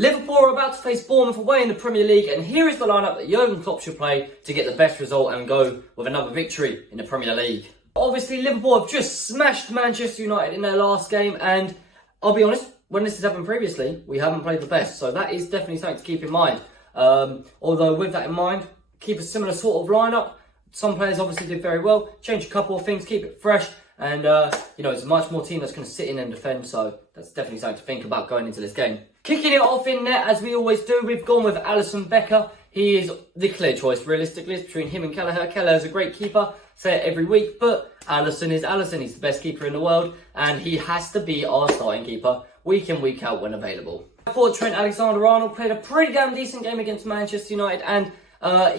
Liverpool are about to face Bournemouth away in the Premier League, and here is the lineup that Jurgen Klopp should play to get the best result and go with another victory in the Premier League. Obviously, Liverpool have just smashed Manchester United in their last game, and I'll be honest, when this has happened previously, we haven't played the best, so that is definitely something to keep in mind. Although with that in mind, keep a similar sort of lineup. Some players obviously did very well, change a couple of things, keep it fresh, and it's a much more team that's going to sit in and defend, so that's definitely something to think about going into this game. Kicking it off in net, as we always do, we've gone with Alisson Becker. He is the clear choice, realistically. It's between him and Kelleher. Kelleher's a great keeper, say it every week, but Alisson is Alisson. He's the best keeper in the world, and he has to be our starting keeper week in, week out when available. I thought Trent Alexander-Arnold played a pretty damn decent game against Manchester United, and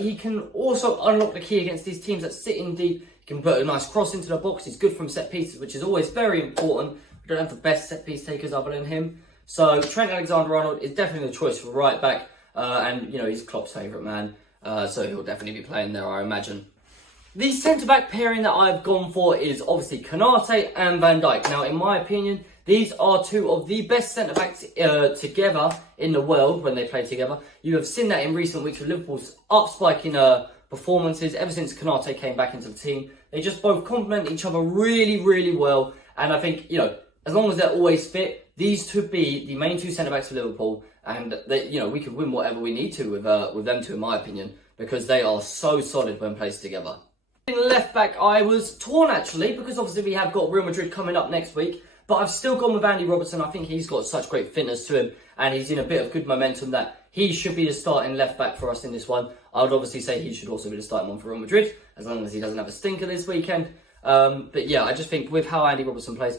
he can also unlock the key against these teams that sit in deep. He can put a nice cross into the box. He's good from set pieces, which is always very important. We don't have the best set piece takers other than him. So Trent Alexander-Arnold is definitely the choice for right back. And he's Klopp's favourite man. So he'll definitely be playing there, I imagine. The centre-back pairing that I've gone for is obviously Konate and Van Dijk. Now, in my opinion, these are two of the best centre-backs together in the world when they play together. You have seen that in recent weeks with Liverpool's up-spiking performances ever since Konate came back into the team. They just both complement each other really, really well. And I think, as long as they're always fit, these two be the main two centre-backs for Liverpool. And, we could win whatever we need to with them two, in my opinion, because they are so solid when placed together. In left back, I was torn actually, because obviously we have got Real Madrid coming up next week. But I've still gone with Andy Robertson. I think he's got such great fitness to him, and he's in a bit of good momentum that he should be the starting left back for us in this one. I would obviously say he should also be the starting one for Real Madrid, as long as he doesn't have a stinker this weekend. But yeah, I just think with how Andy Robertson plays,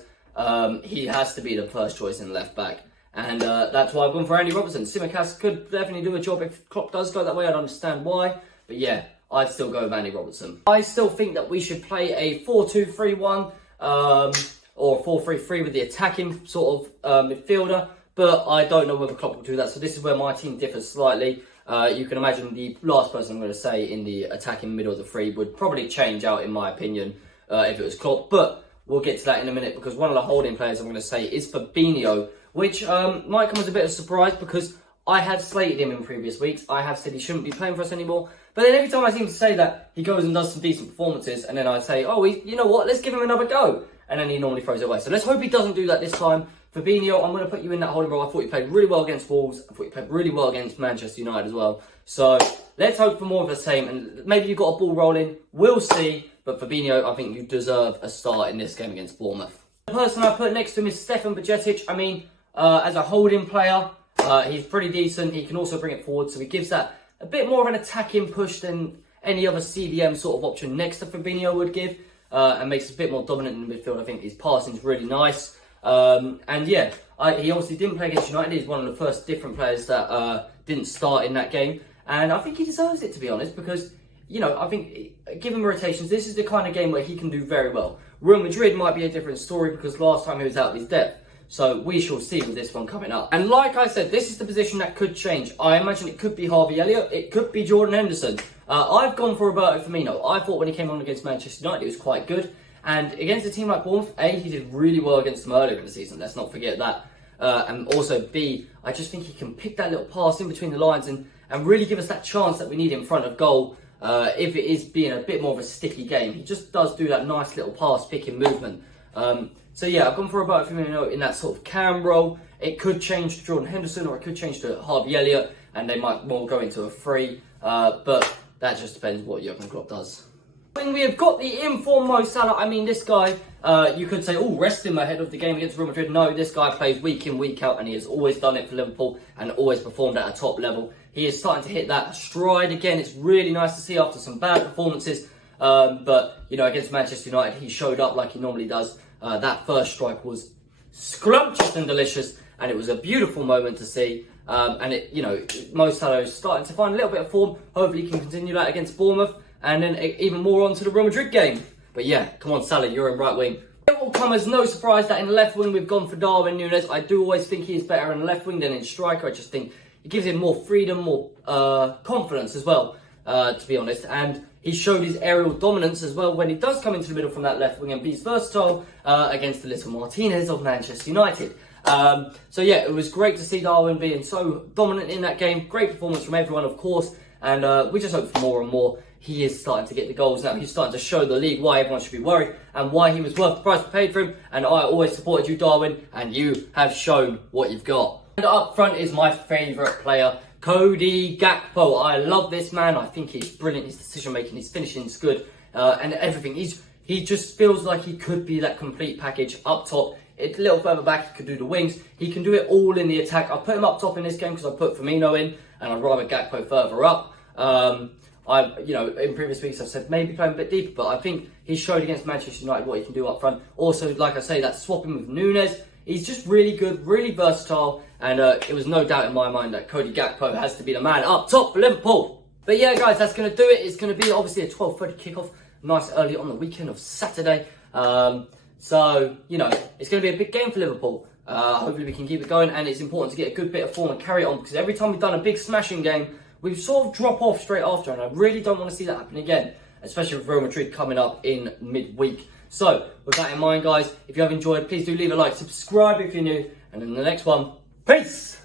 he has to be the first choice in left back. And that's why I've gone for Andy Robertson. Tsimikas could definitely do a job. If Klopp does go that way, I'd understand why. But yeah, I'd still go with Andy Robertson. I still think that we should play a 4-2-3-1 or a 4-3-3 with the attacking sort of midfielder. But I don't know whether Klopp will do that. So this is where my team differs slightly. You can imagine the last person I'm going to say in the attacking middle of the three would probably change out, in my opinion, if it was Klopp. But we'll get to that in a minute, because one of the holding players I'm going to say is Fabinho, which might come as a bit of a surprise because I had slated him in previous weeks. I have said he shouldn't be playing for us anymore. But then every time I seem to say that, he goes and does some decent performances, and then I say, you know what, let's give him another go. And then he normally throws it away. So let's hope he doesn't do that this time. Fabinho, I'm going to put you in that holding role. I thought you played really well against Wolves. I thought you played really well against Manchester United as well. So let's hope for more of the same. And maybe you've got a ball rolling. We'll see. But Fabinho, I think you deserve a start in this game against Bournemouth. The person I put next to him is Stefan Bajcetic. I mean, as a holding player, he's pretty decent. He can also bring it forward. So he gives that a bit more of an attacking push than any other CDM sort of option next to Fabinho would give. And makes us a bit more dominant in the midfield. I think his passing's really nice. And yeah, he obviously didn't play against United. He's one of the first different players that didn't start in that game. And I think he deserves it, to be honest, because, I think given rotations, this is the kind of game where he can do very well. Real Madrid might be a different story because last time he was out of his depth. So we shall see with this one coming up. And like I said, this is the position that could change. I imagine it could be Harvey Elliott. It could be Jordan Henderson. I've gone for Roberto Firmino. I thought when he came on against Manchester United, he was quite good. And against a team like Bournemouth, A, he did really well against them earlier in the season. Let's not forget that. And also, B, I just think he can pick that little pass in between the lines and really give us that chance that we need in front of goal. If it is being a bit more of a sticky game, he just does do that nice little pass picking movement. So yeah, I've gone for Roberto Firmino in that sort of cam role. It could change to Jordan Henderson or it could change to Harvey Elliott, and they might more go into a free. But that just depends what Jurgen Klopp does. When we have got the informed Mo Salah, I mean, this guy, you could say, rest him ahead of the game against Real Madrid. No, this guy plays week in, week out, and he has always done it for Liverpool and always performed at a top level. He is starting to hit that stride again. It's really nice to see after some bad performances. But, against Manchester United, he showed up like he normally does. That first strike was scrumptious and delicious, and it was a beautiful moment to see. And Mo Salah is starting to find a little bit of form. Hopefully he can continue that against Bournemouth, and then even more on to the Real Madrid game. But yeah, come on Salah, you're in right wing. It will come as no surprise that in the left wing we've gone for Darwin Núñez. I do always think he is better in the left wing than in striker. I just think it gives him more freedom, more confidence as well, to be honest. And he showed his aerial dominance as well when he does come into the middle from that left wing and be versatile against the little Martinez of Manchester United. So yeah, it was great to see Darwin being so dominant in that game. Great performance from everyone, of course, and we just hope for more and more. He is starting to get the goals now. He's starting to show the league why everyone should be worried and why he was worth the price we paid for him. And I always supported you, Darwin, and you have shown what you've got. And up front is my favourite player, Cody Gakpo. I love this man. I think he's brilliant. His decision making, his finishing is good, and everything. He just feels like he could be that complete package up top. A little further back, he could do the wings. He can do it all in the attack. I put him up top in this game because I put Firmino in, and I'd rather Gakpo further up. In previous weeks I've said maybe play him a bit deeper, but I think he showed against Manchester United what he can do up front. Also, like I say, that swapping with Nunes, he's just really good, really versatile, and it was no doubt in my mind that Cody Gakpo has to be the man up top for Liverpool. But yeah, guys, that's going to do it. It's going to be obviously a 12:30 kickoff, nice early on the weekend of Saturday. So, it's going to be a big game for Liverpool. Hopefully we can keep it going, and it's important to get a good bit of form and carry it on, because every time we've done a big smashing game, we sort of drop off straight after, and I really don't want to see that happen again, especially with Real Madrid coming up in midweek. So, with that in mind, guys, if you have enjoyed, please do leave a like, subscribe if you're new, and in the next one, peace!